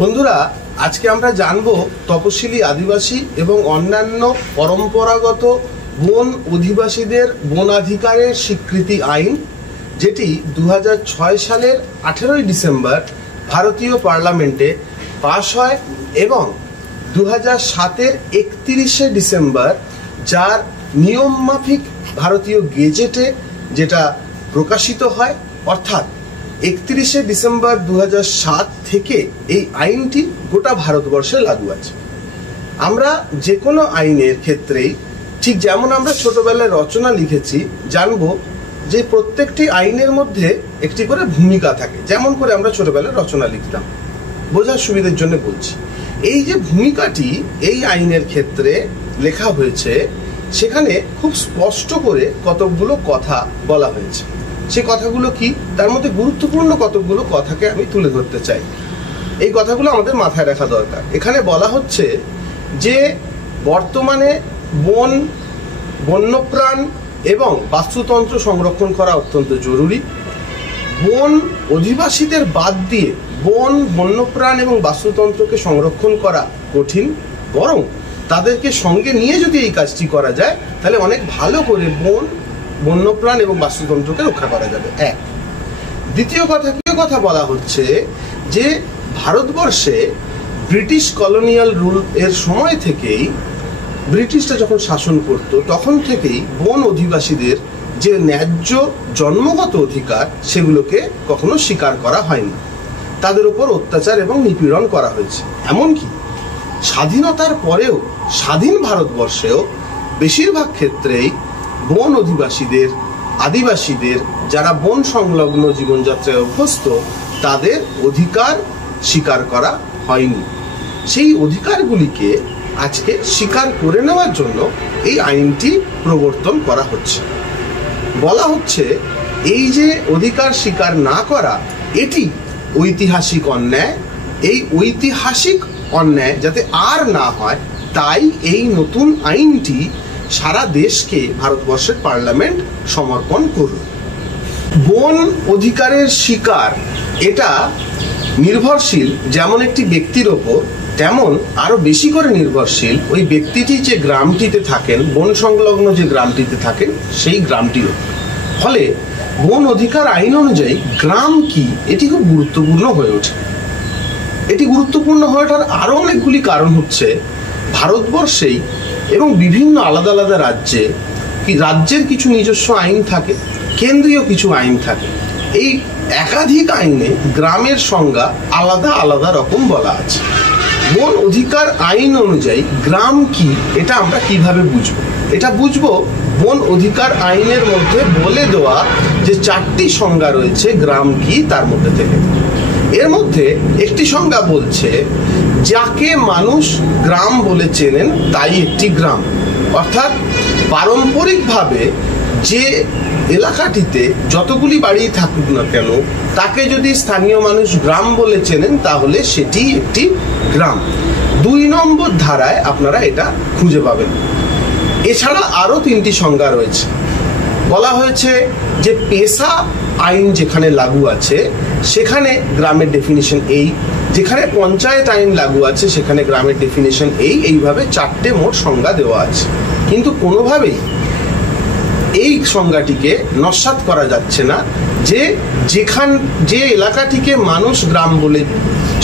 বন্ধুরা, আজকে আমরা জানবো তপশিলি আদিবাসী এবং অন্যান্য পরম্পরাগত বন অধিবাসীদের বনাধিকারের স্বীকৃতি আইন, যেটি 2006 সালের 18 ডিসেম্বর ভারতীয় পার্লামেন্টে পাশ হয় এবং 2007-এর 31 ডিসেম্বর যার নিয়ম মাফিক ভারতীয় গেজেটে যেটা প্রকাশিত হয়, অর্থাৎ 31 ডিসেম্বর 2007 থেকে এই আইনটি গোটা ভারতবর্ষে লাগু আছে। আমরা যে কোনো আইনের ক্ষেত্রেই ঠিক যেমন আমরা ছোটবেলায় রচনা লিখেছি, জানবো যে প্রত্যেকটি আইনের মধ্যে একটি করে ভূমিকা থাকে, যেমন করে আমরা ছোটবেলায় রচনা লিখতাম। বোঝার সুবিধার জন্য বলছি, এই যে ভূমিকাটি এই আইনের ক্ষেত্রে লেখা হয়েছে, সেখানে খুব স্পষ্ট করে কতকগুলো কথা বলা হয়েছে। সে কথাগুলো কি, তার মধ্যে গুরুত্বপূর্ণ কতকগুলো কথাকে আমি তুলে ধরতে চাই। এই কথাগুলো আমাদের মাথায় রাখা দরকার। এখানে বলা হচ্ছে যে বর্তমানে বন্যপ্রাণ এবং বাস্তুতন্ত্র সংরক্ষণ করা অত্যন্ত জরুরি। বন অধিবাসীদের বাদ দিয়ে বন্যপ্রাণ এবং বাস্তুতন্ত্রকে সংরক্ষণ করা কঠিন, বরং তাদেরকে সঙ্গে নিয়ে যদি এই কাজটি করা যায়, তাহলে অনেক ভালো করে বন্যপ্রাণ এবং বাস্তুতন্ত্রকে রক্ষা করা যাবে। এক। দ্বিতীয় কথা বলা হচ্ছে যে ভারতবর্ষে ব্রিটিশ কলোনিয়াল রুল এর সময় থেকেই, ব্রিটিশরা যখন শাসন করত তখন থেকেই বন অধিবাসীদের যে ন্যায্য জন্মগত অধিকার, সেগুলোকে কখনো স্বীকার করা হয়নি। তাদের উপর অত্যাচার এবং নিপীড়ন করা হয়েছে। এমনকি স্বাধীনতার পরেও স্বাধীন ভারতবর্ষেও বেশিরভাগ ক্ষেত্রেই বন অধিবাসীদের, আদিবাসীদের, যারা বন সংলগ্ন জীবনযাত্রায় অভ্যস্ত, তাদের অধিকার স্বীকার করা হয়নি। সেই অধিকারগুলিকে আজকে স্বীকার করে নেওয়ার জন্য এই আইনটি প্রবর্তন করা হচ্ছে। বলা হচ্ছে এই যে অধিকার স্বীকার না করা, এটি ঐতিহাসিক অন্যায়। এই ঐতিহাসিক অন্যায় যাতে আর না হয়, তাই এই নতুন আইনটি সারা দেশকে ভারতবর্ষের পার্লামেন্ট সমর্পণ করল। বন অধিকারের শিকার এটা নির্ভরশীল যেমন একটি ব্যক্তির ওপর, তেমন আরো বেশি করে নির্ভরশীল ওই ব্যক্তিটি যে গ্রামটিতে থাকেন, বন সংলগ্ন যে গ্রামটিতে থাকেন, সেই গ্রামটিও। ফলে বন অধিকার আইন অনুযায়ী গ্রাম কি, এটি খুব গুরুত্বপূর্ণ হয়ে ওঠে। এটি গুরুত্বপূর্ণ হয়ে ওঠার আরো অনেকগুলি কারণ হচ্ছে, ভারতবর্ষেই এবং বিভিন্ন আলাদা আলাদা রাজ্যের কিছু নিজস্ব আইন থাকে, কেন্দ্রীয় কিছু আইন থাকে। এই একাধিক আইনে গ্রামের সংজ্ঞা আলাদা আলাদা রকম বলা আছে। বন অধিকার আইন অনুযায়ী গ্রাম কি, এটা আমরা কিভাবে বুঝবো? এটা বুঝবো বন অধিকার আইনের মধ্যে বলে দেওয়া যে 4টি সংজ্ঞা রয়েছে গ্রাম কি, তার মধ্যে থেকে। এর মধ্যে একটি সংজ্ঞা বলছে, যাকে মানুষ গ্রাম বলে চেনেন তাই একটি গ্রাম। অর্থাৎ পারম্পরিকভাবে যে এলাকাটিতে যতগুলি বাড়ি থাকুক না কেন, তাকে যদি স্থানীয় মানুষ গ্রাম বলে চেনেন, তাহলে সেটি একটি গ্রাম। 2 নম্বর ধারায় আপনারা এটা খুঁজে পাবেন। এছাড়া আরো 3টি সংজ্ঞা রয়েছে। বলা হয়েছে যে পেশা আইন যেখানে লাগু আছে, সেখানে গ্রামের ডেফিনিশন এই, যেখানে পঞ্চায়েত আইন লাগু আছে সেখানে গ্রামের ডেফিনিশন এই। এইভাবে 4টে মোট সংজ্ঞা দেওয়া আছে। কিন্তু কোনোভাবেই এই সংজ্ঞাটিকে নস্যাৎ করা যাচ্ছে না যে এলাকাটিকে মানুষ গ্রাম বলে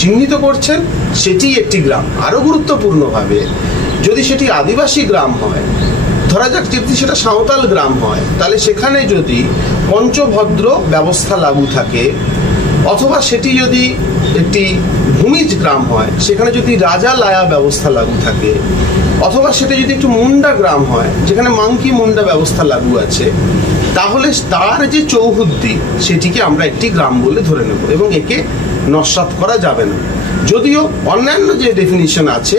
চিহ্নিত করছেন, সেটি একটি গ্রাম। আরো গুরুত্বপূর্ণভাবে, যদি সেটি আদিবাসী গ্রাম হয়, ধরা যাক যদি সেটা সাঁওতাল গ্রাম হয়, তাহলে সেখানে যদি পঞ্চভদ্র ব্যবস্থা লাগু থাকে, অথবা সেটি যদি একটি ভূমিজ গ্রাম হয়, সেখানে যদি রাজা লায়া ব্যবস্থা লাগু থাকে, অথবা সেটা যদি একটু মুন্ডা গ্রাম হয়, যেখানে মাংকি মুন্ডা ব্যবস্থা লাগু আছে, তাহলে তার যে চৌহদ্দি, সেটিকে আমরা একটি গ্রাম বলে ধরে নেব এবং একে নস্যাৎ করা যাবে না। যদিও অন্যান্য যে ডেফিনিশন আছে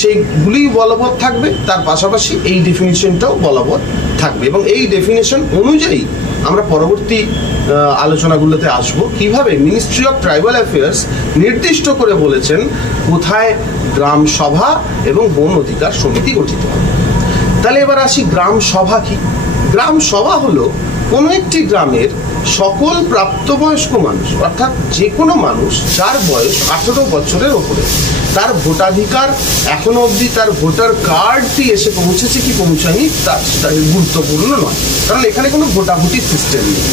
সেইগুলি বলবৎ থাকবে, তার পাশাপাশি এই ডেফিনিশনটাও বলবৎ থাকবে। এবং এই ডেফিনিশন অনুযায়ী আমরা পরবর্তী আলোচনাগুলোতে আসবো কিভাবে মিনিস্ট্রি অফ ট্রাইবাল অ্যাফেয়ার্স নির্দিষ্ট করে বলেছেন কোথায় গ্রাম সভা এবং বন অধিকার সমিতি গঠিত হবে। তাহলে এবার আসি, গ্রাম সভা কি? গ্রাম সভা হলো কোনো একটি গ্রামের সকল প্রাপ্তবয়স্ক মানুষ, অর্থাৎ যে কোনো মানুষ যার বয়স 18 বছরের ওপরে, তার ভোটাধিকার এখনো অবধি তার ভোটার কার্ডটি এসে পৌঁছেছে কি পৌঁছায়নি তার গুরুত্বপূর্ণ নয়, কারণ এখানে কোনো ভোটাভুটির সিস্টেম নেই।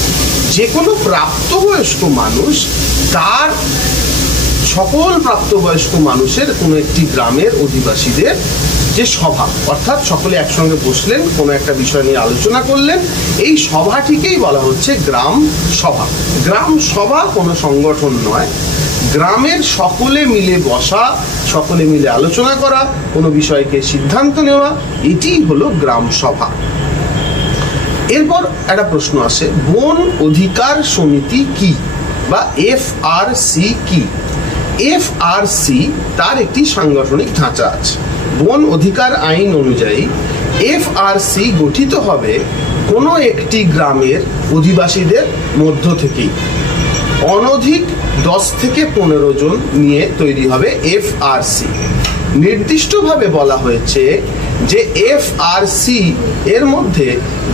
যে কোনো প্রাপ্তবয়স্ক মানুষ তার সকল প্রাপ্তবয়স্ক মানুষের কোনো একটি গ্রামের অধিবাসীদের যে সভা, অর্থাৎ সকলে একসঙ্গে বসলেন, কোনো একটা বিষয় নিয়ে আলোচনা করলেন, এই সভাটিকেই বলা হচ্ছে গ্রাম সভা। গ্রাম সভা কোনো সংগঠন নয়, গ্রামের সকলে মিলে বসা, সকলে মিলে আলোচনা করা, কোনো বিষয়কে সিদ্ধান্ত নেওয়া, এটিই হলো গ্রাম সভা। এরপর একটা প্রশ্ন আসে, বন অধিকার সমিতি কি বা FRC কি? FRC তার একটি সাংগঠনিক ধাঁচা আছে। বন অধিকার আইন অনুযায়ী FRC গঠিত হবে কোনো একটি গ্রামের অধিবাসীদের মধ্য থেকেই। অনধিক 10 থেকে 15 জন নিয়ে তৈরি হবে FRC। নির্দিষ্টভাবে বলা হয়েছে যে FRC এর মধ্যে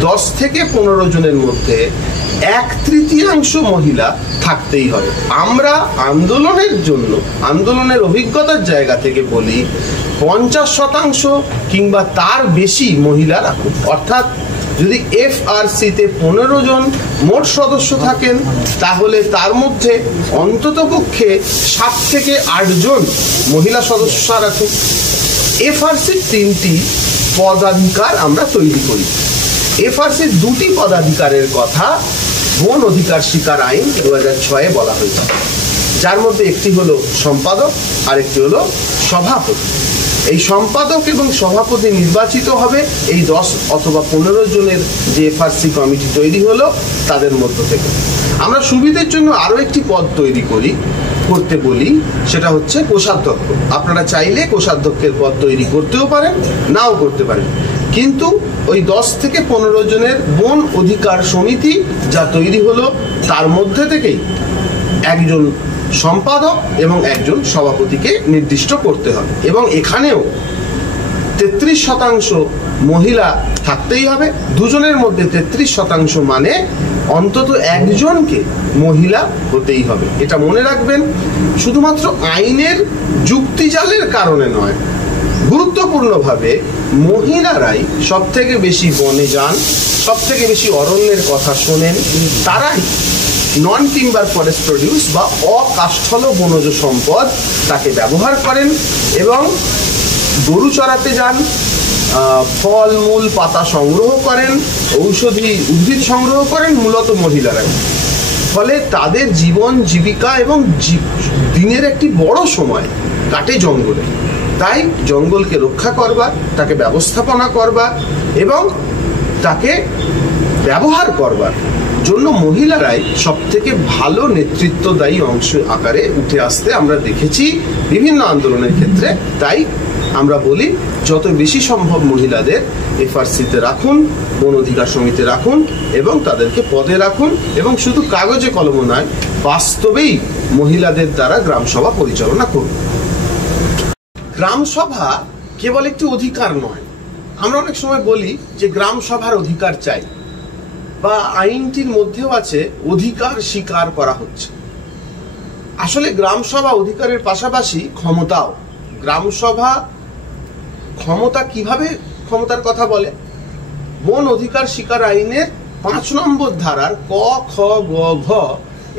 10 থেকে 15 জনের মধ্যে 1/3 মহিলা থাকতেই হবে। আমরা আন্দোলনের জন্য, আন্দোলনের অভিজ্ঞতার জায়গা থেকে বলি 50% কিংবা তার বেশি মহিলা রাখুন। অর্থাৎ যদি FRC-তে 15 জন মোট সদস্য থাকেন, তাহলে তার মধ্যে অন্ততপক্ষে 7 থেকে 8 জন মহিলা সদস্য রাখুন। FRC-র 3টি পদাধিকার আমরা তৈরি করি। FRC-র 2টি পদাধিকারের কথা বন অধিকার শিকার আইন 2006-এ বলা হয়েছে, যার মধ্যে একটি হলো সম্পাদক আর একটি হলো সভাপতি। এই সম্পাদক এবং সভাপতি নির্বাচিত হবে এই 10 অথবা 15 জনের যে FRC কমিটি তৈরি হলো তাদের মধ্য থেকে। আমরা সুবিধের জন্য আরো একটি পদ তৈরি করতে বলি, সেটা হচ্ছে কোষাধ্যক্ষ। আপনারা চাইলে কোষাধ্যক্ষের পদ তৈরি করতেও পারেন, নাও করতে পারেন, কিন্তু ওই 10 থেকে 15 জনের বন অধিকার সমিতি যা তৈরি হলো তার মধ্যে থেকেই একজন সম্পাদক এবং একজন সভাপতিকে নির্দিষ্ট করতে হবে। এবং এখানেও 33% মহিলা থাকতেই হবে। দুজনের মধ্যে 33% মানে অন্তত একজনকে মহিলা হতেই হবে। এটা মনে রাখবেন, শুধুমাত্র আইনের যুক্তিজালের কারণে নয়, গুরুত্বপূর্ণভাবে মহিলারাই সব থেকে বেশি বনে যান, সব থেকে বেশি অরণ্যের কথা শোনেন, তারাই নন টিম্বার ফরেস্ট প্রডিউস বা অকাষ্ঠল বনজ সম্পদ তাকে ব্যবহার করেন এবং গরু চড়াতে যান, ফল মূল পাতা সংগ্রহ করেন, ঔষধি উদ্ভিদ সংগ্রহ করেন মূলত মহিলারাই। ফলে তাদের জীবন জীবিকা এবং দিনের একটি বড় সময় কাটে জঙ্গলে। তাই জঙ্গলকে রক্ষা করবার, তাকে ব্যবস্থাপনা করবার এবং তাকে ব্যবহার করবার জন্য মহিলারাই সব থেকে ভালো নেতৃত্বদায়ী অংশ আকারে উঠে আসতে আমরা দেখেছি বিভিন্ন আন্দোলনের ক্ষেত্রে। তাই আমরা বলি যত বেশি সম্ভব মহিলাদের FRC-তে রাখুন, বন অধিকার সমিতিতে রাখুন এবং তাদেরকে পদে রাখুন, এবং শুধু কাগজে কলমে নয়, বাস্তবেই মহিলাদের দ্বারা গ্রামসভা পরিচালনা করুন। গ্রামসভা কেবল একটি অধিকার নয়। আমরা অনেক সময় বলি যে গ্রামসভার অধিকার চাই, বা আইনটির মধ্যেও আছে অধিকার স্বীকার করা হচ্ছে। আসলে গ্রামসভা অধিকারের পাশাপাশি ক্ষমতাও। গ্রামসভা ক্ষমতা কিভাবে ক্ষমতার কথা বলে? বন অধিকার শিকার আইনের 5 নম্বর ধারার ক, খ, গ, ঘ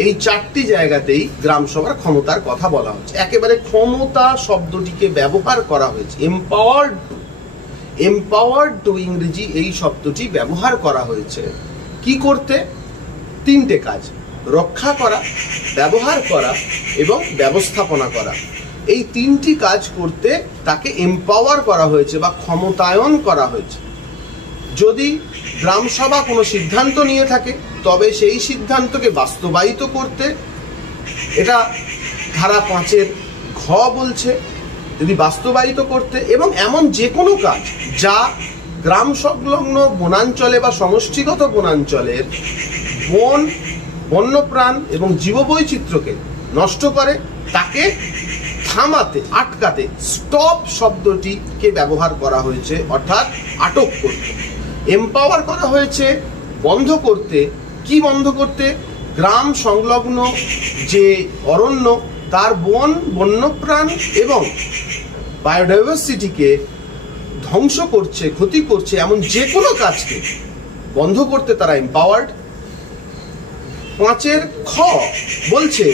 এই 4টি জায়গাতেই গ্রামসভার ক্ষমতার কথা বলা হচ্ছে। একেবারে ক্ষমতা শব্দটিকে ব্যবহার করা হয়েছে। এম্পাওয়ার্ড টু ইংরেজি এই শব্দটি ব্যবহার করা হয়েছে কি করতে? 3টে কাজ: রক্ষা করা, ব্যবহার করা এবং ব্যবস্থাপনা করা। এই 3টি কাজ করতে তাকে এম্পাওয়ার করা হয়েছে বা ক্ষমতায়ন করা হয়েছে। যদি গ্রামসভা কোনো সিদ্ধান্ত নিয়ে থাকে তবে সেই সিদ্ধান্তকে বাস্তবায়িত করতে, এটা ধারা 5-এর ঘ বলছে, যদি বাস্তবায়িত করতে এবং এমন যে কোনো কাজ যা গ্রাম সংলগ্ন বনাঞ্চলে বা সমষ্টিগত বনাঞ্চলের বন, বন্যপ্রাণ এবং জীববৈচিত্র্যকে নষ্ট করে, তাকে থামাতে, আটকাতে স্টপ শব্দটিকে ব্যবহার করা হয়েছে, অর্থাৎ আটক করতে। এম্পাওয়ার করা হয়েছে বন্ধ করতে কি বন্ধ করতে? গ্রাম সংলগ্ন যে অরণ্য তার বন, বন্যপ্রাণ এবং বায়োডাইভার্সিটিকে ধ্বংস করছে, ক্ষতি করছে এমন যে কোনো কাজকে বন্ধ করতে তারা এম্পাওয়ার্ড। 5 খ বলছে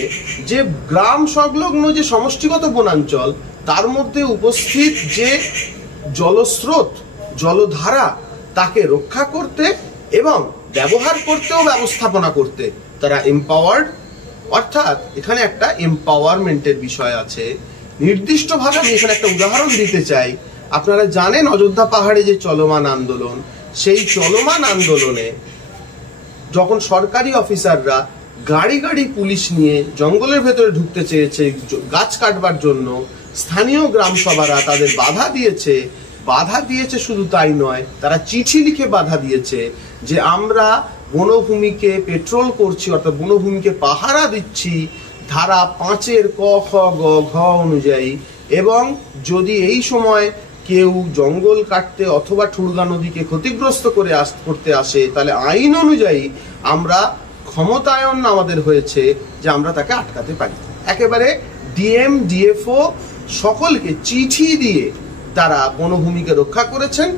যে গ্রাম সংলগ্ন যে সমষ্টিগত বনাঞ্চল তার মধ্যে উপস্থিত যে জলস্রোত, জলধারা তাকে রক্ষা করতে এবং ব্যবহার করতেও ব্যবস্থাপনা করতে তারা এম্পাওয়ার্ড। অর্থাৎ এখানে একটা এম্পাওয়ারমেন্টের বিষয় আছে। নির্দিষ্টভাবে আমি এখানে একটা উদাহরণ দিতে চাই। আপনারা জানেন অযোধ্যা পাহাড়ে যে চলমান আন্দোলন, সেই চলমান আন্দোলনে যখন সরকারি অফিসাররা গাড়ি গাড়ি পুলিশ নিয়ে জঙ্গলের ভেতরে ঢুকতে চেয়েছে গাছ কাটবার জন্য, স্থানীয় গ্রাম সভারা তাদের বাধা দিয়েছে। শুধু তাই নয়, তারা চিঠি লিখে বাধা দিয়েছে যে আমরা বনভূমিকে পেট্রোল করছি, অর্থাৎ বনভূমিকে পাহারা দিচ্ছি ধারা 5 ক, খ, গ, ঘ অনুযায়ী, এবং যদি এই সময় কেউ জঙ্গল কাটতে অথবা ঠুরগা নদীকে ক্ষতিগ্রস্ত করতে আসে তাহলে আইন অনুযায়ী আমরা ক্ষমতায়ন আমাদের হয়েছে যে আমরা তাকে আটকাতে পারি। একেবারে ডিএম, ডিএফও সকলকে চিঠি দিয়ে তারা বনভূমিকে রক্ষা করেছেন।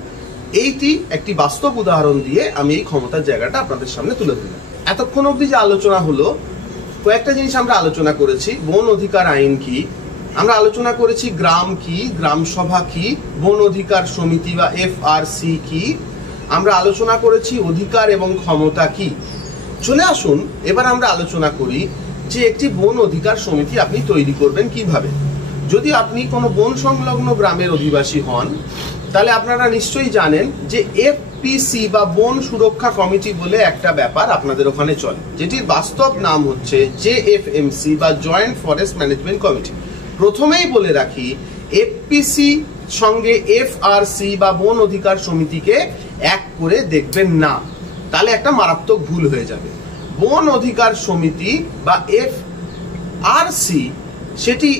এইটি একটি বাস্তব উদাহরণ দিয়ে আমি এই ক্ষমতার জায়গাটা আপনাদের সামনে তুলে দিলাম। এতক্ষণ অবধি যে আলোচনা হলো, কয়েকটা জিনিস আমরা আলোচনা করেছি। বন অধিকার আইন কি, আমরা আলোচনা করেছি গ্রাম কি, গ্রাম সভা কি, বন অধিকার সমিতি বা FRC কি, আমরা আলোচনা করেছি অধিকার এবং ক্ষমতা কি। চলে আসুন এবার আমরা আলোচনা করি যে একটি বন অধিকার সমিতি আপনি তৈরি করবেন কিভাবে। যদি আপনি কোনো বন সংলগ্ন গ্রামের অধিবাসী হন তাহলে আপনারা নিশ্চয়ই জানেন যে FPC বা বন সুরক্ষা কমিটি বলে একটা ব্যাপার আপনাদের ওখানে চলে, যেটির বাস্তব নাম হচ্ছে JFMC বা জয়েন্ট ফরেস্ট ম্যানেজমেন্ট কমিটি। প্রথমেই বলে রাখি, FPC সঙ্গে FRC বা বন অধিকার সমিতিকে এক করে দেখবেন না, তাহলে একটা মারাত্মক ভুল হয়ে যাবে। বন অধিকার সমিতি বা FRC সেটি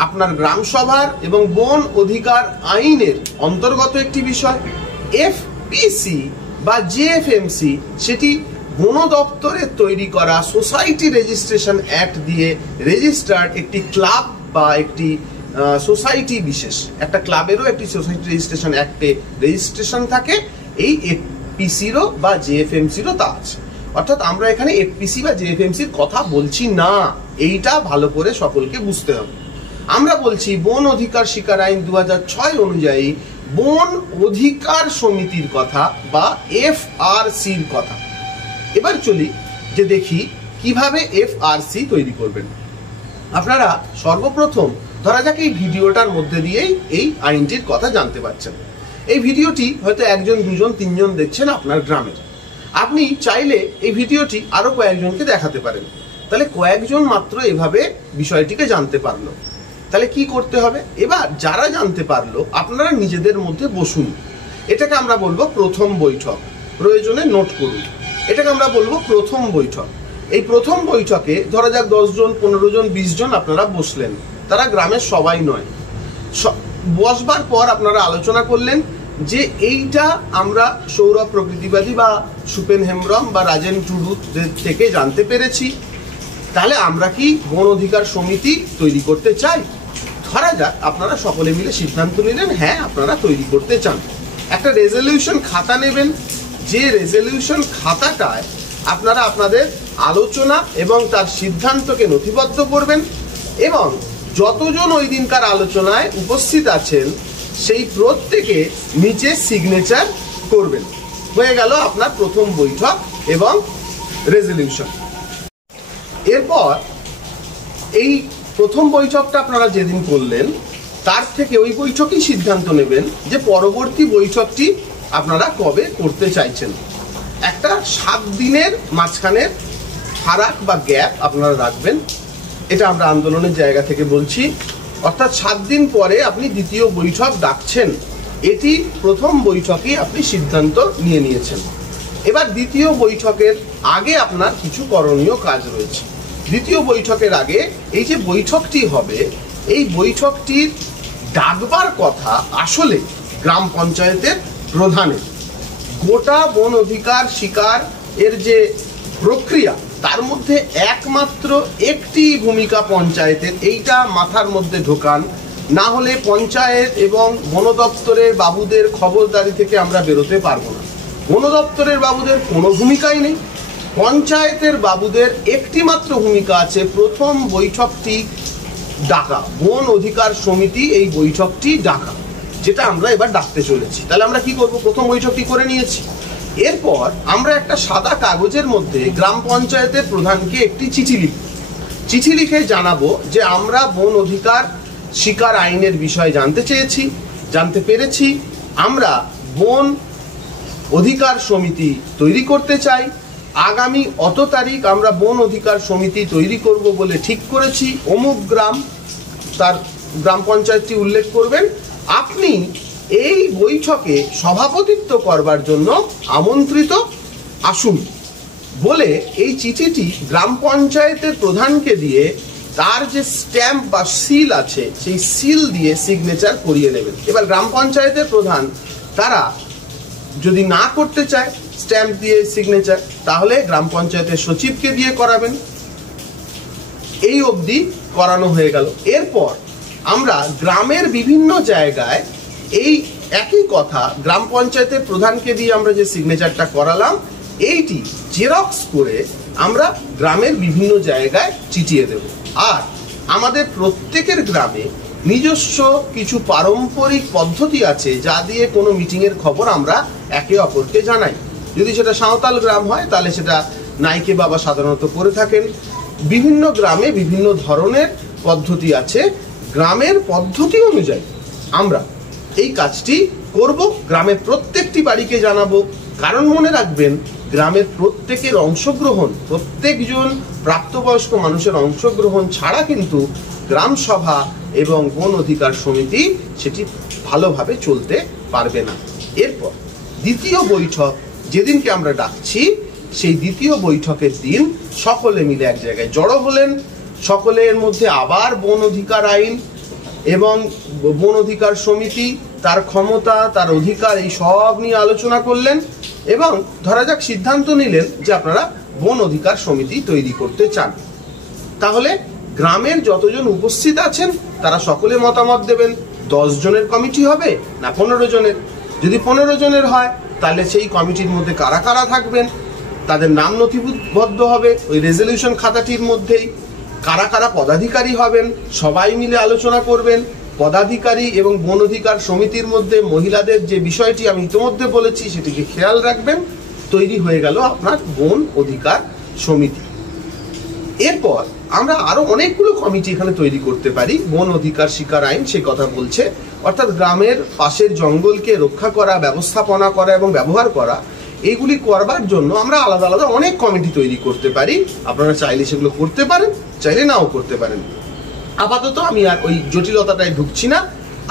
আপনার গ্রাম সভার এবং বন অধিকার আইনের অন্তর্গত একটি বিষয়। FPC বা JFMC সেটি বন দপ্তরের তৈরি করা সোসাইটি রেজিস্ট্রেশন অ্যাক্ট দিয়ে রেজিস্টার্ড একটি ক্লাব বা একটি সোসাইটি বিশেষ। একটা ক্লাবেরও একটি সোসাইটি রেজিস্ট্রেশন অ্যাক্টে রেজিস্ট্রেশন থাকে, এই FPCরও বা JFMCরও তা আছে। অর্থাৎ আমরা এখানে FPC বা JFMCর কথা বলছি না, এইটা ভালো করে সকলকে বুঝতে হবে। আমরা বলছি বন অধিকার শিকার আইন 2006 অনুযায়ী বন অধিকার সমিতির কথা বা FRCর কথা। এবার চলি যে দেখি কিভাবে FRC তৈরি করবেন। আপনারা সর্বপ্রথম ধরা যাক এই ভিডিওটার মধ্যে দিয়েই এই আইনটির কথা জানতে পারছেন। এই ভিডিওটি হয়তো 1, 2, 3 দেখছেন আপনার গ্রামের। আপনি চাইলে এই ভিডিওটি আরো কয়েকজনকে দেখাতে পারেন, তাহলে কয়েকজন মাত্র এভাবে বিষয়টিকে জানতে পারলো। তাহলে কি করতে হবে? এবার যারা জানতে পারলো আপনারা নিজেদের মধ্যে বসুন। এটাকে আমরা বলবো প্রথম বৈঠক, প্রয়োজনে নোট করুন। এটাকে আমরা বলবো প্রথম বৈঠক। এই প্রথম বৈঠকে ধরা যাক 10 জন, 15 জন, 20 জন আপনারা বসলেন, তারা গ্রামের সবাই নয়। বসবার পর আপনারা আলোচনা করলেন যে এইটা আমরা সৌরভ প্রকৃতিবাদী বা সুপেন হেমব্রম বা রাজেন টুডুদের থেকে জানতে পেরেছি, তাহলে আমরা কি বন অধিকার সমিতি তৈরি করতে চাই? ধরা যাক আপনারা সকলে মিলে সিদ্ধান্ত নিলেন হ্যাঁ আপনারা তৈরি করতে চান। একটা রেজলিউশন খাতা নেবেন, যে রেজলিউশন খাতাটায় আপনারা আপনাদের আলোচনা এবং তার সিদ্ধান্তকে নথিবদ্ধ করবেন এবং যতজন ওই দিনকার আলোচনায় উপস্থিত আছেন সেই প্রত্যেকে নিচে সিগনেচার করবেন। হয়ে গেল আপনার প্রথম বৈঠক এবং রেজলিউশন। এরপর এই প্রথম বৈঠকটা আপনারা যেদিন করলেন তার থেকে ওই বৈঠকেই সিদ্ধান্ত নেবেন যে পরবর্তী বৈঠকটি আপনারা কবে করতে চাইছেন। একটা 7 দিনের মাঝখানের ফারাক বা গ্যাপ আপনারা রাখবেন। এটা আমরা আন্দোলনের জায়গা থেকে বলছি, অর্থাৎ 7 দিন পরে আপনি দ্বিতীয় বৈঠক ডাকছেন। এটি প্রথম বৈঠকে আপনি সিদ্ধান্ত নিয়েছেন। এবার দ্বিতীয় বৈঠকের আগে আপনার কিছু করণীয় কাজ রয়েছে। দ্বিতীয় বৈঠকের আগে এই যে বৈঠকটি হবে, এই বৈঠকটির ডাকবার কথা আসলে গ্রাম পঞ্চায়েতের প্রধানের। গোটা বন অধিকার শিকার এর যে প্রক্রিয়া তার মধ্যে একমাত্র একটি ভূমিকা পঞ্চায়েতের, এইটা মাথার মধ্যে ঢোকান। না হলে পঞ্চায়েত এবং বন দপ্তরের বাবুদের খবরদারি থেকে আমরা বেরোতে পারবো না। বন দপ্তরের বাবুদের কোনো ভূমিকাই নেই, পঞ্চায়েতের বাবুদের একটি মাত্র ভূমিকা আছে, প্রথম বৈঠকটি ডাকা, বন অধিকার সমিতি এই বৈঠকটি ডাকা, যেটা আমরা এবার ডাকতে চলেছি। তাহলে আমরা কি করব? প্রথম বৈঠকটি করে নিয়েছি। এরপর আমরা একটা সাদা কাগজের মধ্যে গ্রাম পঞ্চায়েতের প্রধানকে একটি চিঠি লিখে জানাবো যে আমরা বন অধিকার শিকার আইনের বিষয়ে জানতে পেরেছি, আমরা বন অধিকার সমিতি তৈরি করতে চাই, আগামী অত তারিখ আমরা বন অধিকার সমিতি তৈরি করব বলে ঠিক করেছি, অমুক গ্রাম, তার গ্রাম পঞ্চায়েতটি উল্লেখ করবেন, আপনি এই বৈঠকে সভাপতিত্ব করবার জন্য আমন্ত্রিত, আসুন বলে এই চিঠিটি গ্রাম পঞ্চায়েতের প্রধানকে দিয়ে তার যে স্ট্যাম্প বা সিল আছে সেই সিল দিয়ে সিগনেচার করিয়ে নেবেন। এবার গ্রাম পঞ্চায়েতের প্রধান তারা যদি না করতে চায় স্ট্যাম্প দিয়ে সিগনেচার, তাহলে গ্রাম পঞ্চায়েতের সচিবকে দিয়ে করাবেন। এই অবধি করানো হয়ে গেল। এরপর আমরা গ্রামের বিভিন্ন জায়গায় এই একই কথা গ্রাম পঞ্চায়েতের প্রধানকে দিয়ে আমরা যে সিগনেচারটা করালাম এইটি জেরক্স করে আমরা গ্রামের বিভিন্ন জায়গায় চিঠিয়ে দেব। আর আমাদের প্রত্যেকের গ্রামে নিজস্ব কিছু পারম্পরিক পদ্ধতি আছে যা দিয়ে কোনো মিটিংয়ের খবর আমরা একে অপরকে জানাই। যদি সেটা সাঁওতাল গ্রাম হয় তাহলে সেটা নাইকে বাবা সাধারণত করে থাকেন। বিভিন্ন গ্রামে বিভিন্ন ধরনের পদ্ধতি আছে, গ্রামের পদ্ধতি অনুযায়ী আমরা এই কাজটি করব, গ্রামের প্রত্যেকটি বাড়িকে জানাবো। কারণ মনে রাখবেন, গ্রামের প্রত্যেকের অংশগ্রহণ, প্রত্যেকজন প্রাপ্তবয়স্ক মানুষের অংশগ্রহণ ছাড়া কিন্তু গ্রাম সভা এবং বন অধিকার সমিতি সেটি ভালোভাবে চলতে পারবে না। এরপর দ্বিতীয় বৈঠক যেদিনকে আমরা ডাকছি, সেই দ্বিতীয় বৈঠকের দিন সকলে মিলে এক জায়গায় জড়ো হলেন, সকলের মধ্যে আবার বন অধিকার আইন এবং বন অধিকার সমিতি, তার ক্ষমতা, তার অধিকার, এই সব নিয়ে আলোচনা করলেন এবং ধরা যাক সিদ্ধান্ত নিলেন যে আপনারা বন অধিকার সমিতি তৈরি করতে চান। তাহলে গ্রামের যতজন উপস্থিত আছেন তারা সকলে মতামত দেবেন। 10 জনের কমিটি হবে না 15 জনের? যদি 15 জনের হয় তাহলে সেই কমিটির মধ্যে কারা কারা থাকবেন তাদের নাম নথিবদ্ধ হবে ওই রেজলিউশন খাতাটির মধ্যেই। কারা কারা পদাধিকারী হবেন সবাই মিলে আলোচনা করবেন। পদাধিকারী এবং বন অধিকার সমিতির মধ্যে মহিলাদের যে বিষয়টি আমি ইতিমধ্যে বলেছি সেটিকে খেয়াল রাখবেন। তৈরি হয়ে গেল আপনার বন অধিকার সমিতি। এরপর আমরা আরো অনেকগুলো কমিটি এখানে তৈরি করতে পারি। বন অধিকার শিকার আইন সে কথা বলছে, অর্থাৎ গ্রামের পাশের জঙ্গলকে রক্ষা করা, ব্যবস্থাপনা করা এবং ব্যবহার করা, এইগুলি করবার জন্য আমরা আলাদা আলাদা অনেক কমিটি তৈরি করতে পারি। আপনারা চাইলে সেগুলো করতে পারেন, চাইলে নাও করতে পারেন। আপাতত আমি আর ওই জটিলতাটায় ঢুকছি না।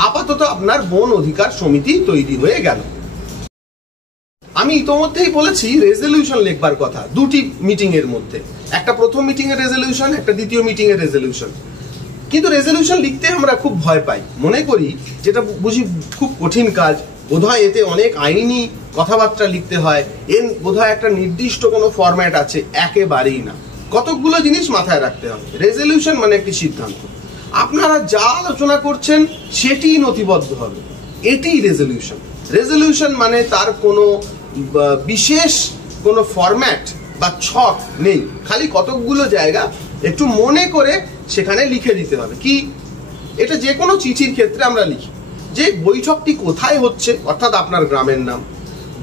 আপাতত আপনার বন অধিকার সমিতি তৈরি হয়ে গেল। আমি ইতোমধ্যেই বলেছি রেজলিউশন লিখবার কথা দুটি মিটিং এর মধ্যে, একটা প্রথম মিটিং এর রেজলিউশন, একটা দ্বিতীয় মিটিং এর রেজলিউশন। কিন্তু রেজলিউশন লিখতে আমরা খুব ভয় পাই, মনে করি যেটা বুঝি খুব কঠিন কাজ, বোধহয় এতে অনেক আইনি কথাবার্তা লিখতে হয়, এর বোধহয় একটা নির্দিষ্ট কোনো ফরম্যাট আছে। একেবারেই না, কতকগুলো জিনিস মাথায় রাখতে হবে। রেজলিউশন মানে একটি সিদ্ধান্ত, আপনারা যা আলোচনা করছেন সেটিই নথিবদ্ধ হবে, এটিই রেজলিউশন। রেজলিউশন মানে তার কোনো বিশেষ কোনো ফরম্যাট বা ছক নেই, খালি কতকগুলো জায়গা একটু মনে করে সেখানে লিখে দিতে হবে। কি, এটা যে কোনো চিঠির ক্ষেত্রে আমরা লিখি যে বৈঠকটি কোথায় হচ্ছে, অর্থাৎ আপনার গ্রামের নাম,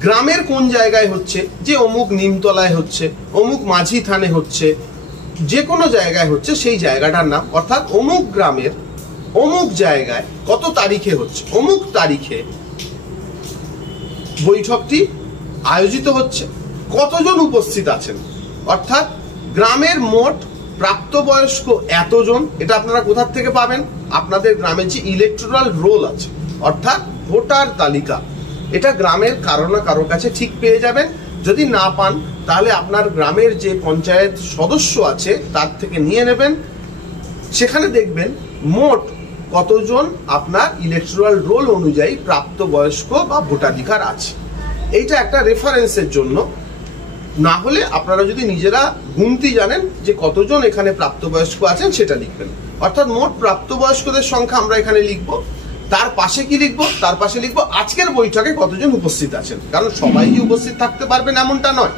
গ্রামের কোন জায়গায় হচ্ছে, যে অমুক নিমতলায় হচ্ছে, অমুক মাঝি থানে হচ্ছে, যে কোনো জায়গায় হচ্ছে সেই জায়গাটার নাম, অর্থাৎ অমুক গ্রামের অমুক জায়গায় কত তারিখে হচ্ছে, অমুক তারিখে বৈঠকটি আয়োজিত হচ্ছে, কতজন উপস্থিত আছেন, অর্থাৎ গ্রামের মোট প্রাপ্তবয়স্ক এতজন। এটা আপনারা কোথা থেকে পাবেন? আপনাদের গ্রামের যে ইলেকটোরাল রোল আছে, অর্থাৎ ভোটার তালিকা, এটা গ্রামের কারো না কারো কাছে ঠিক পেয়ে যাবেন। যদি না পান তাহলে আপনার গ্রামের যে পঞ্চায়েত সদস্য আছে তার থেকে নিয়ে নেবেন। সেখানে দেখবেন মোট কতজন আপনার ইলেকটোরাল রোল অনুযায়ী প্রাপ্তবয়স্ক বা ভোটাধিকার আছে। এইটা একটা রেফারেন্সের জন্য না হলে আপনারা যদি নিজেরা গুনতি জানেন যে কতজন এখানে প্রাপ্তবয়স্ক আছেন সেটা লিখবেন। অর্থাৎ মোট প্রাপ্তবয়স্কদের সংখ্যা আমরা এখানে লিখব, তার পাশে কি লিখবো, তার পাশে লিখবো আজকের বৈঠকে কতজন উপস্থিত আছেন। কারণ সবাই কি উপস্থিত থাকতে পারবেন এমনটা নয়,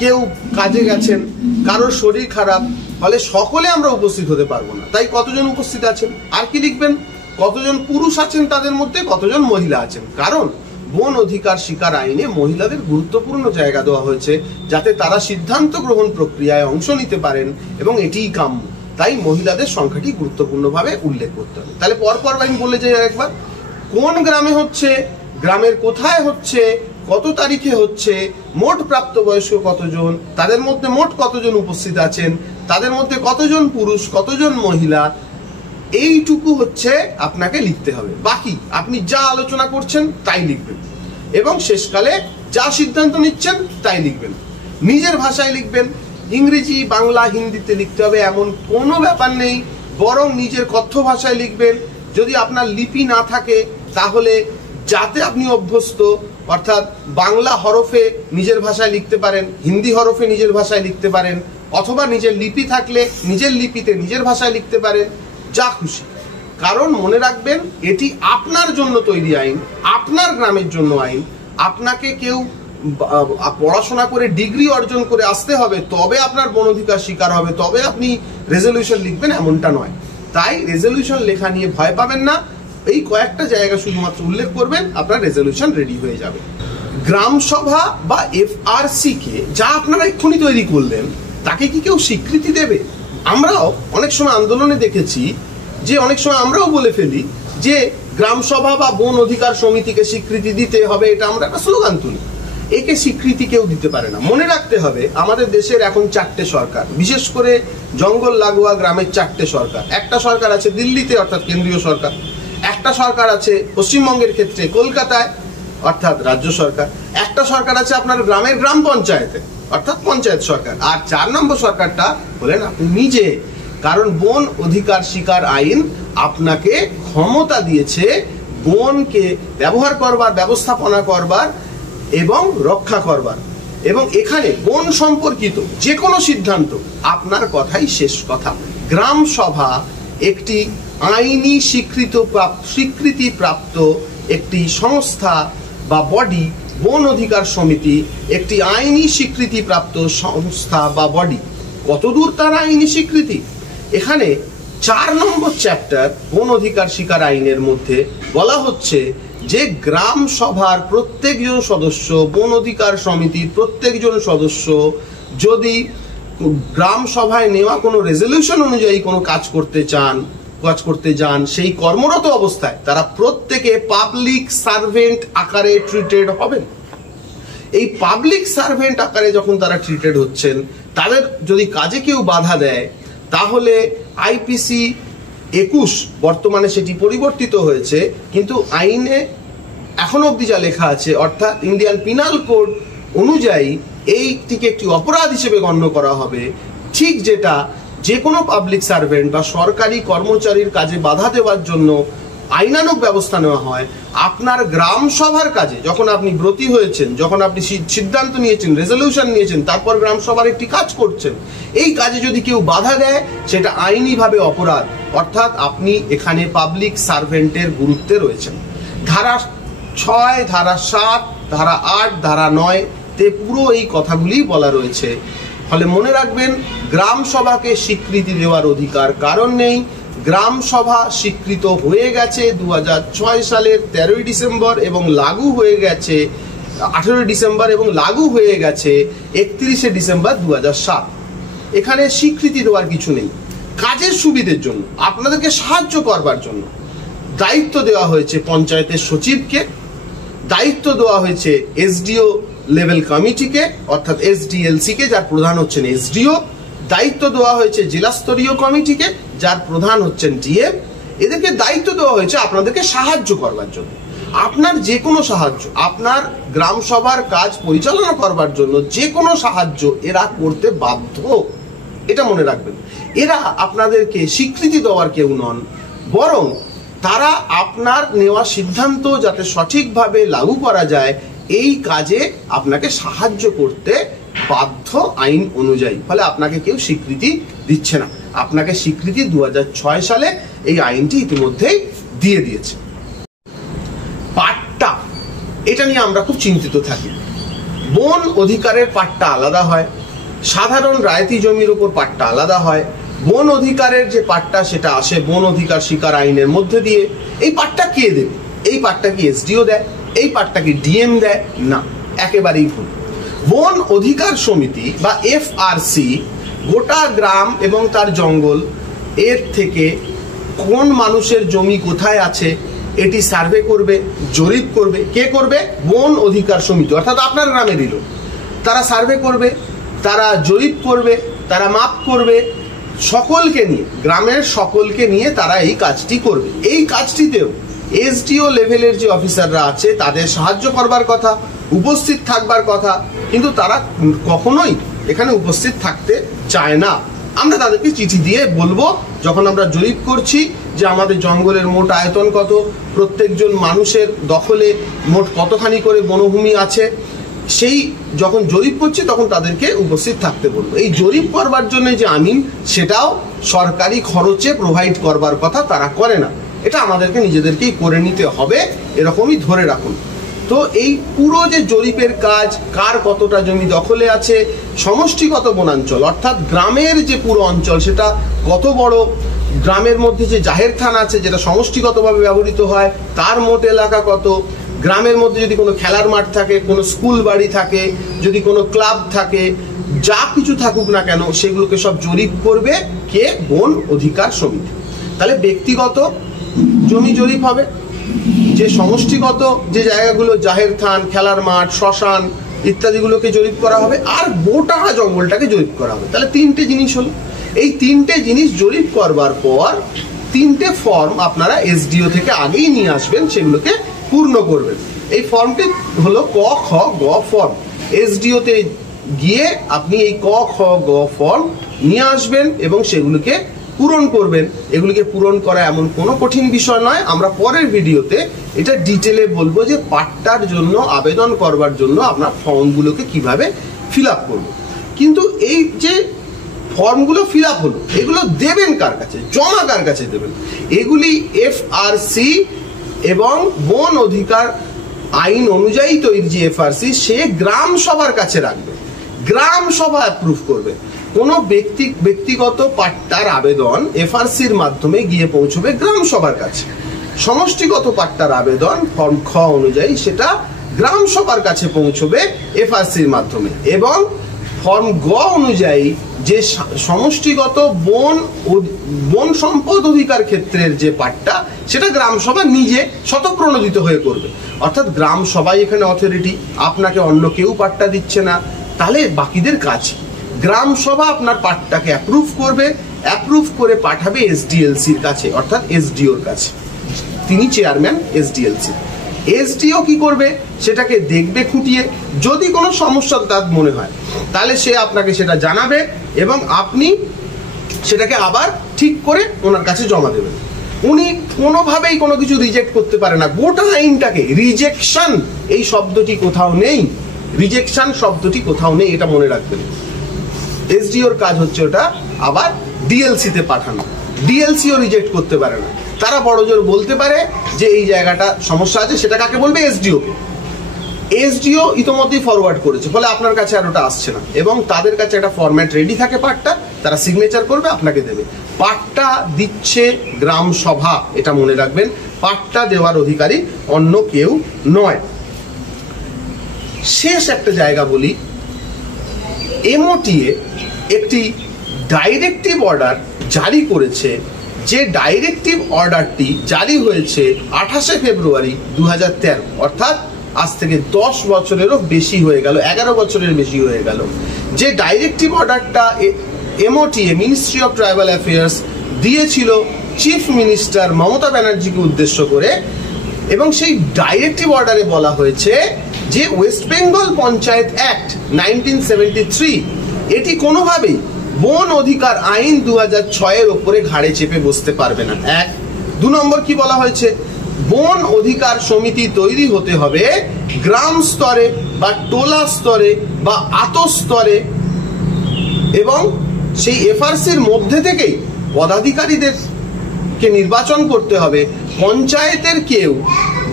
কেউ কাজে গেছেন, কারোর শরীর খারাপ, ফলে সকলে আমরা উপস্থিত হতে পারবো না, তাই কতজন উপস্থিত আছেন। আর কি লিখবেন, কতজন পুরুষ আছেন তাদের মধ্যে, কতজন মহিলা আছেন। কারণ বন অধিকার শিকার আইনে মহিলাদের গুরুত্বপূর্ণ জায়গা দেওয়া হয়েছে যাতে তারা সিদ্ধান্ত গ্রহণ প্রক্রিয়ায় অংশ নিতে পারেন, এবং এটিই কাম্য। তাই মহিলাদের সংখ্যাটি গুরুত্বপূর্ণভাবে উল্লেখ করতে হবে। তাহলে পরপর আমি বলে যাই একবার, কোন গ্রামে হচ্ছে, গ্রামের কোথায় হচ্ছে, কত তারিখে হচ্ছে, মোট প্রাপ্তবয়স্ক কতজন, তাদের মধ্যে মোট কতজন উপস্থিত আছেন, তাদের মধ্যে কতজন পুরুষ, কতজন মহিলা, এইটুকু হচ্ছে আপনাকে লিখতে হবে। বাকি আপনি যা আলোচনা করছেন তাই লিখবেন, এবং শেষকালে যা সিদ্ধান্ত নিচ্ছেন তাই লিখবেন। নিজের ভাষায় লিখবেন, ইংরেজি, বাংলা, হিন্দিতে লিখতে হবে এমন কোনো ব্যাপার নেই, বরং নিজের কথ্য ভাষায় লিখবেন। যদি আপনার লিপি না থাকে তাহলে যাতে আপনি অভ্যস্ত, অর্থাৎ বাংলা হরফে নিজের ভাষায় লিখতে পারেন, হিন্দি হরফে নিজের ভাষায় লিখতে পারেন, অথবা নিজের লিপি থাকলে নিজের লিপিতে নিজের ভাষায় লিখতে পারেন, যা খুশি। কারণ মনে রাখবেন, এটি আপনার জন্য তৈরি আইন, আপনার গ্রামের জন্য আইন। আপনাকে কেউ পড়াশোনা করে ডিগ্রি অর্জন করে আসতে হবে তবে আপনার বন অধিকার শিকার হবে, তবে আপনি রেজলিউশন লিখবেন এমনটা নয়। তাই রেজলিউশন লেখা নিয়ে ভয় পাবেন না, এই কয়েকটা জায়গা শুধুমাত্র উল্লেখ করবেন, আপনার রেজলিউশন রেডি হয়ে যাবে। গ্রাম সভা বা FRC কে যা আপনারা এক্ষুনি তৈরি করলেন, তাকে কি কেউ স্বীকৃতি দেবে? আমরাও অনেক সময় আন্দোলনে দেখেছি যে অনেক সময় আমরাও বলে ফেলি যে গ্রাম সভা বা বন অধিকার সমিতিকে স্বীকৃতি দিতে হবে, এটা আমরা একটা স্লোগান তুলি। একে স্বীকৃতি কেউ দিতে পারে না। মনে রাখতে হবে, আমাদের দেশের এখন 4টে সরকার, বিশেষ করে জঙ্গল লাগোয়া গ্রামের 4টে সরকার। একটা সরকার আছে দিল্লিতে, অর্থাৎ কেন্দ্রীয় সরকার। একটা সরকার আছে পশ্চিমবঙ্গের ক্ষেত্রে কলকাতায়, অর্থাৎ রাজ্য সরকার। একটা সরকার আছে আপনার গ্রামের গ্রাম পঞ্চায়েতে, অর্থাৎ পঞ্চায়েত সরকার। আর 4 নম্বর সরকারটা হলেন আপনি নিজে। কারণ বন অধিকার শিকার আইন আপনাকে ক্ষমতা দিয়েছে বনকে ব্যবহার করবার, ব্যবস্থাপনা করবার এবং রক্ষা করবার। এবং এখানে বন সম্পর্কিত যে কোনো সিদ্ধান্ত আপনার কথাই শেষ কথা। গ্রাম সভা একটি আইনি স্বীকৃতিপ্রাপ্ত একটি সংস্থা বা বডি। বন অধিকার সমিতি একটি আইনি স্বীকৃতিপ্রাপ্ত সংস্থা বা বডি। কতদূর তার আইনি স্বীকৃতি? এখানে 4 নম্বর চ্যাপ্টার বন অধিকার শিকার আইনের মধ্যে বলা হচ্ছে যে গ্রাম সভার প্রত্যেকজন সদস্য, বন অধিকার সমিতির প্রত্যেকজন সদস্য যদি গ্রাম সভায় নেওয়া কোনো রেজলিউশন অনুযায়ী কোনো কাজ করতে যান, সেই কর্মরত অবস্থায় তারা প্রত্যেকে পাবলিক সার্ভেন্ট আকারে ট্রিটেড হবেন। এই পাবলিক সার্ভেন্ট আকারে যখন তারা ট্রিটেড হচ্ছেন, তাদের যদি কাজে কেউ বাধা দেয়, তাহলে IPC 21, বর্তমানে সেটি পরিবর্তিত হয়েছে, কিন্তু আইনে এখনো অবধি যা লেখা আছে, অর্থাৎ ইন্ডিয়ান পিনাল কোড অনুযায়ী এইটিকে একটি অপরাধ হিসেবে গণ্য করা হবে। ঠিক যেটা যে কোনো পাবলিক সার্ভেন্ট বা সরকারি কর্মচারীর কাজে বাধা দেওয়ার জন্য আইনানুগ ব্যবস্থা নেওয়া হয়, আপনার গ্রাম সভার কাজে যখন আপনি ব্রতী হয়েছেন, যখন আপনি সিদ্ধান্ত নিয়েছেন, রেজলিউশন নিয়েছেন, তারপর গ্রাম সভার একটি কাজ করছেন, এই কাজে যদি কেউ বাধা দেয় সেটা আইনিভাবে অপরাধ। অর্থাৎ আপনি এখানে পাবলিক সার্ভেন্টের গুরুত্বে রয়েছেন। ধারা 6, ধারা 7, ধারা 8, ধারা 9 তে পুরো এই কথাগুলি বলা রয়েছে। ফলে মনে রাখবেন, গ্রাম সভাকে স্বীকৃতি দেওয়ার অধিকার কারণ নেই। গ্রাম সভা স্বীকৃত হয়ে গেছে 2006 সালের 13ই ডিসেম্বর এবং লাগু হয়ে গেছে 18ই ডিসেম্বর এবং লাগু হয়ে গেছে 31শে ডিসেম্বর 2007। এখানে স্বীকৃতি দেওয়ার কিছু নেই। কাজের সুবিধের জন্য, আপনাদেরকে সাহায্য করবার জন্য দায়িত্ব দেওয়া হয়েছে পঞ্চায়েতের সচিবকে, দায়িত্ব দেওয়া হয়েছে SDO লেভেল কমিটিকে, অর্থাৎ SDLC কে, যার প্রধান হচ্ছেন SDO, দায়িত্ব দেওয়া হয়েছে জেলা স্তরীয় কমিটিকে, যার প্রধান হচ্ছেন DM। এদেরকে দায়িত্ব দেওয়া হয়েছে আপনাদেরকে সাহায্য করবার জন্য। আপনার যে কোনো সাহায্য, আপনার গ্রাম সভার কাজ পরিচালনা করবার জন্য যে কোনো সাহায্য এরা করতে বাধ্য, এটা মনে রাখবেন। এরা আপনাদেরকে স্বীকৃতি দেওয়ার কেউ নন, বরং তারা আপনার নেওয়া সিদ্ধান্ত যাতে সঠিকভাবে লাগু করা যায় এই কাজে আপনাকে সাহায্য করতে বাধ্য আইন অনুযায়ী, ফলে আপনাকে কেউ স্বীকৃতি দিচ্ছে না। আপনাকে স্বীকৃতি 2006 সালে এই আইনটি ইতিমধ্যেই দিয়ে দিয়েছে। পাট্টা, এটা নিয়ে আমরা খুব চিন্তিত থাকি। বন অধিকারের পাট্টা আলাদা হয়, সাধারণ রায়তি জমির উপর পাট্টা আলাদা হয়। বন অধিকারের যে পাট্টা সেটা আসে বন অধিকার শিকার আইনের মধ্যে দিয়ে। এই পাট্টা কে দেবে? এই পাট্টা কি এসডিও দেয়? এই পাট্টা কি ডিএম দেয়? না, একেবারেই ভুল। বন অধিকার সমিতি বা এফআরসি গোটা গ্রাম এবং তার জঙ্গল এর থেকে কোন মানুষের জমি কোথায় আছে এটি সার্ভে করবে, জরিপ করবে। কে করবে? বন অধিকার সমিতি, অর্থাৎ আপনার গ্রামেরই লোক। তারা সার্ভে করবে, তারা জরিপ করবে, তারা মাপ করবে, সকলকে নিয়ে, গ্রামের সকলকে নিয়ে তারা এই কাজটি করবে। এই কাজটিতেও এসডিও লেভেলের যে অফিসাররা আছে তাদের সাহায্য করবার কথা, উপস্থিত থাকবার কথা, কিন্তু তারা কখনোই এখানে উপস্থিত থাকতে চায় না। আমরা তাদেরকে চিঠি দিয়ে বলবো, যখন আমরা জরিপ করছি যে আমাদের জঙ্গলের মোট আয়তন কত, প্রত্যেকজন মানুষের দখলে মোট কতখানি করে বনভূমি আছে, সেই যখন জরিপ করছি তখন তাদেরকে উপস্থিত থাকতে বলবো। এই জরিপ করবার জন্য যে আমিন, সেটাও সরকারি খরচে প্রোভাইড করবার কথা তারা করে না। এটা আমাদেরকে নিজেদেরকেই করে নিতে হবে, এরকমই ধরে রাখুন। তো এই পুরো যে জরিপের কাজ, কার কতটা জমি দখলে আছে, সমষ্টিগত বনাঞ্চল অর্থাৎ গ্রামের যে পুরো অঞ্চল সেটা কত বড়, গ্রামের মধ্যে যে জাহের থান আছে যেটা সমষ্টিগতভাবে ব্যবহৃত হয় তার মোট এলাকা কত, গ্রামের মধ্যে যদি কোনো খেলার মাঠ থাকে, কোনো স্কুল বাড়ি থাকে, যদি কোনো ক্লাব থাকে, যা কিছু থাকুক না কেন সেগুলোকে সব জরিপ করবে কে? বন অধিকার সমিতি। তাহলে ব্যক্তিগত জমি জরিপ হবে, যে সমষ্টিগত যে জায়গাগুলো জাহের থান, খেলার মাঠ, শ্মশান ইত্যাদিগুলোকে জরিপ করা হবে, আর গোটা জঙ্গলটাকে জরিপ করা হবে। তাহলে তিনটে জিনিস হলো। এই তিনটে জিনিস জরিপ করবার পর তিনটে ফর্ম আপনারা এসডিও থেকে আগেই নিয়ে আসবেন, সেগুলোকে পূর্ণ করবেন। এই ফর্মটি হলো ক খ গ ফর্ম। এসডিওতে গিয়ে আপনি এই ক খ গ ফর্ম নিয়ে আসবেন এবং সেগুলোকে পূরণ করবেন। এগুলিকে পূরণ করা এমন কোনো কঠিন বিষয় নয়। আমরা পরের ভিডিওতে এটা ডিটেলে বলবো যে পাট্টার জন্য আবেদন করবার জন্য আপনার ফর্মগুলোকে কিভাবে ফিল আপ করবো। কিন্তু এই যে ফর্মগুলো ফিল আপ হলো, এগুলো দেবেন কার কাছে, জমা কার কাছে দেবেন? এগুলি এফআরসি এবং বন অধিকার আইন অনুযায়ী তৈরি যে এফআরসি, সে গ্রাম সভার কাছে রাখবে, গ্রাম সভা অ্যাপ্রুভ করবে। কোনো ব্যক্তিগত পাট্টার আবেদন এফআরসির মাধ্যমে গিয়ে পৌঁছবে গ্রাম সভার কাছে। সমষ্টিগত পাট্টার আবেদন ফর্ম খ অনুযায়ী সেটা গ্রাম সভার কাছে পৌঁছবে এফআরসির মাধ্যমে, এবং ফর্ম গ অনুযায়ী যে সমষ্টিগত বন সম্পদ অধিকার ক্ষেত্রের যে পাট্টা সেটা গ্রাম সভা নিজে স্বতঃপ্রণোদিত হয়ে করবে। অর্থাৎ গ্রাম সভাই এখানে অথরিটি, আপনাকে অন্য কেউ পাট্টা দিচ্ছে না। তাহলে বাকিদের কাজ, গ্রাম সভা আপনার পাট্টাকে অ্যাপ্রুভ করবে, অ্যাপ্রুভ করে পাঠাবে এসডিএলসির কাছে, অর্থাৎ এসডিওর কাছে। তিনি চেয়ারম্যান এসডিএলসি। এসডিও কি করবে? সেটাকে দেখবে খুঁটিয়ে, যদি কোনো সমস্যা তার মনে হয় তাহলে সে আপনাকে সেটা জানাবে এবং আপনি সেটাকে আবার ঠিক করে ওনার কাছে জমা দেবেন। উনি কোনোভাবেই কোনো কিছু রিজেক্ট করতে পারে না। গোটা আইনটাকে রিজেকশন এই শব্দটি কোথাও নেই, রিজেকশন শব্দটি কোথাও নেই, এটা মনে রাখবেন। এসডিওর কাজ হচ্ছে ওটা আবার ডিএলসিতে পাঠানো। ডিএলসিও রিজেক্ট করতে পারে না। তারা বড় জোর বলতে পারে যে এই জায়গাটা সমস্যা আছে, সেটা কাকে বলবে? এসডিওকে। এসডিও ইতোমধ্যেই ফরওয়ার্ড করেছে, ফলে আপনার কাছে আর ওটা আসছে না, এবং তাদের কাছে একটা ফরম্যাট রেডি থাকে পাট্টা, তারা সিগনেচার করবে, আপনাকে দেবে। পাট্টা দিচ্ছে গ্রাম সভা, এটা মনে রাখবেন। পাট্টা দেওয়ার অধিকারী অন্য কেউ নয়। শেষ একটা জায়গা বলি, এমওটিএ একটি ডাইরেক্টিভ অর্ডার জারি করেছে, যে ডাইরেক্টিভ অর্ডারটি জারি হয়েছে 28শে ফেব্রুয়ারি 2013, অর্থাৎ আজ থেকে 10 বছরেরও বেশি হয়ে গেল, 11 বছরের বেশি হয়ে গেল। যে ডাইরেক্টিভ অর্ডারটা এমওটিএ মিনিস্ট্রি অফ ট্রাইবাল অ্যাফেয়ার্স দিয়েছিল চিফ মিনিস্টার মমতা ব্যানার্জিকে উদ্দেশ্য করে, এবং সেই ডাইরেক্টিভ অর্ডারে বলা হয়েছে যে ওয়েস্ট বেঙ্গল পঞ্চায়েত অ্যাক্ট 1973 এটি কোনোভাবেই বন অধিকার আইন 2006 এর ওপরে ঘাড়ে চেপে বসতে পারবে না। 1। 2 নম্বর কি বলা হয়েছে? বন অধিকার সমিতি তৈরি হতে হবে গ্রাম স্তরে বা টোলা স্তরে বা আতো স্তরে, এবং সেই এফআরসির মধ্যে থেকেই পদাধিকারীদেরকে নির্বাচন করতে হবে। পঞ্চায়েতের কেউ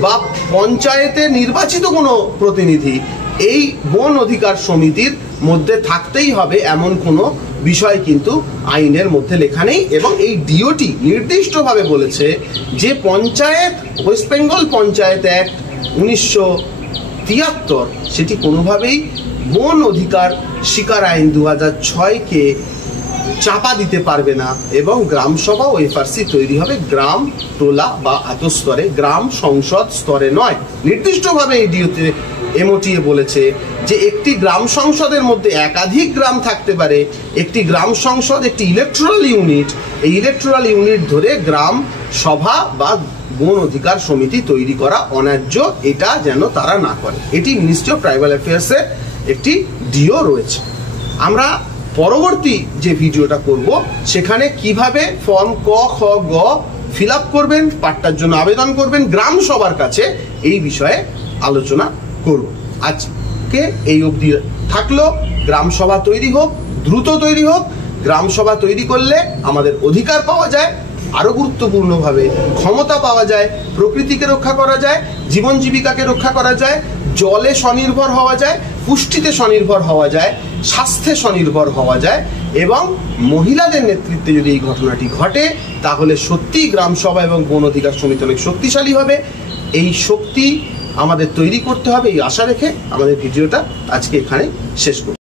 বা পঞ্চায়েতের নির্বাচিত কোনো প্রতিনিধি এই বন অধিকার সমিতির মধ্যে থাকতেই হবে, এমন কোনো বিষয় কিন্তু আইনের মধ্যে লেখা নেই। এবং এই ডিওটি নির্দিষ্টভাবে বলেছে যে পঞ্চায়েত, ওয়েস্ট বেঙ্গল পঞ্চায়েত অ্যাক্ট 1973 সেটি কোনোভাবেই বন অধিকার শিকার আইন 2006-কে চাপা দিতে পারবে না, এবং গ্রাম সভা ও এফআরসি তৈরি হবে গ্রাম, টোলা বা আতস্তরে, গ্রাম সংসদ স্তরে নয়। নির্দিষ্টভাবে এই ডিওতে এমওটিএ বলেছে যে একটি গ্রাম সংসদের মধ্যে একাধিক গ্রাম থাকতে পারে। একটি গ্রাম সংসদ একটি ইলেকট্রাল ইউনিট, এই ইলেকট্রাল ইউনিট ধরে গ্রাম সভা বা বন অধিকার সমিতি তৈরি করা অন্যায্য, এটা যেন তারা না করে। এটি মিনিস্ট্রি অফ ট্রাইবাল অ্যাফেয়ার্সের একটি ডিও রয়েছে। আমরা পরবর্তী যে ভিডিওটা করব সেখানে কিভাবে ফর্ম ক, খ, গ ফিল আপ করবেন, পাট্টার জন্য আবেদন করবেন গ্রাম সভার কাছে, এই বিষয়ে আলোচনা করব। আজকে এই অবধি থাকলো। গ্রাম সভা তৈরি হোক, দ্রুত তৈরি হোক। গ্রাম সভা তৈরি করলে আমাদের অধিকার পাওয়া যায়, আরো গুরুত্বপূর্ণভাবে ক্ষমতা পাওয়া যায়, প্রকৃতিকে রক্ষা করা যায়, জীবন জীবিকাকে রক্ষা করা যায়, জলে স্বনির্ভর হওয়া যায়, পুষ্টিতে স্বনির্ভর হওয়া যায়, স্বাস্থ্যে স্বনির্ভর হওয়া যায়। এবং মহিলাদের নেতৃত্বে যদি এই ঘটনাটি ঘটে তাহলে সত্যি গ্রাম সভা এবং বন অধিকার সমিতি অনেক শক্তিশালী হবে। এই শক্তি আমাদের তৈরি করতে হবে, এই আশা রেখে আমাদের ভিডিওটা আজকে এখানে শেষ করব।